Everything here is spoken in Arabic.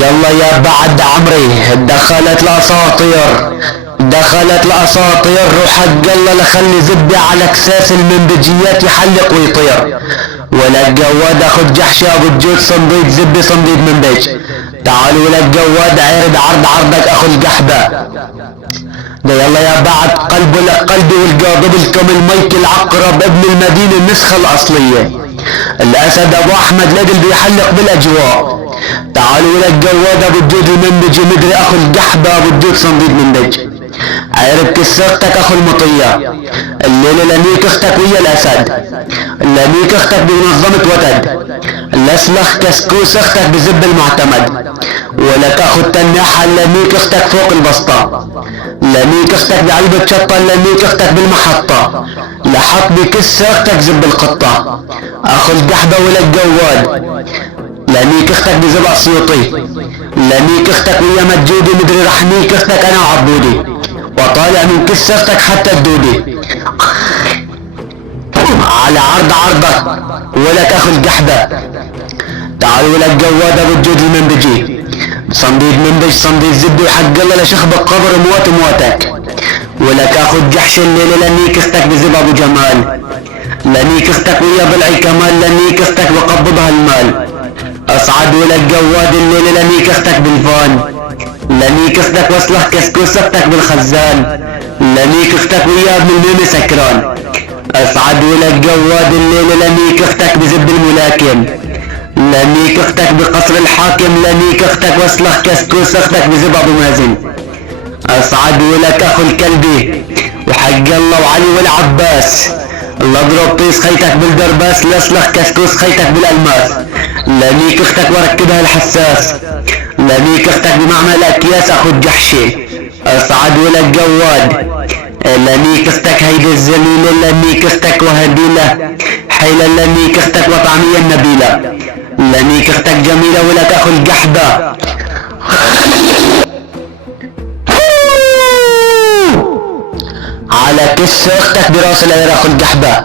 يلا يا بعد عمري، دخلت الاساطير وحق الله لخلي زبدة على كساس المنبجيات يحلق ويطير. ولا الجواد اخد جحش ابو الجود صنديد زبدة صنديد منبج. تعالوا ولا الجواد عرض عرضك اخو القحبة. ده يلا يا بعد قلبي والقاضب الكم الميك العقرب ابن المدينة النسخة الاصلية. الاسد ابو احمد لدل بيحلق بالاجواء. تعالوا ولا الجواد ابو الجود المنبجي مدري اخو القحبة ابو الجود صنديد منبج. عرب كسرتك اخو المطية. الليلة لميك اختك ويا الاسد. لميك اختك بمنظمة وتد. لسلخ كسكوس اختك بزب المعتمد. ولك اخو التناحة لميك اختك فوق البسطة. لميك اختك بعلبة شطة. لميك اختك بالمحطة. لحط بكس اختك زب القطة. اخو القحبة ولا الجواد. لميك اختك بزب اسيوطي. لميك اختك ويا مجودي مدري رحميك اختك انا وعبودي. وطالع من كس اختك حتى الدودي. على عرضك ولك اخو القحبة. تعالوا ولا الجواد ابو الجود المنبجي. صنديد منبج صنديد زبدي وحق الله لشخبك قبر موتك. ولك اخو الجحش الليلة لنيك اختك بزب ابو جمال. لنيك اختك ويا ضلعي كمال. لنيك اختك بقبضها المال. اصعد ولا الجواد الليلة لنيك اختك بالفان. لنيك اختك وصلح كسكوس اختك بالخزان. لنيك اختك ويا ابن الميمي سكران. اصعد ولا الجواد الليلة لنيك اختك بزب الملاكم. لنيك اختك بقصر الحاكم. لنيك اختك وصلح كسكوس اختك بزب ابو مازن. اصعد ولك اخو الكلبي وحق الله وعلي والعباس. الله اضرب طيس خيتك بالدرباس. لصلح كسكوس خيتك بالالماس. لنيك اختك وركبها الحساس. لنيك اختك بمعمل اكياس اخو الجحشي. اصعد ولا الجواد. لنيك اختك هيدي الزليلة. لنيك اختك وهديلة حيلة. لنيك اختك وطعمية النبيلة. لنيك اختك جميلة ولك اخو القحبة. على كس اختك براس العير اخو القحبة.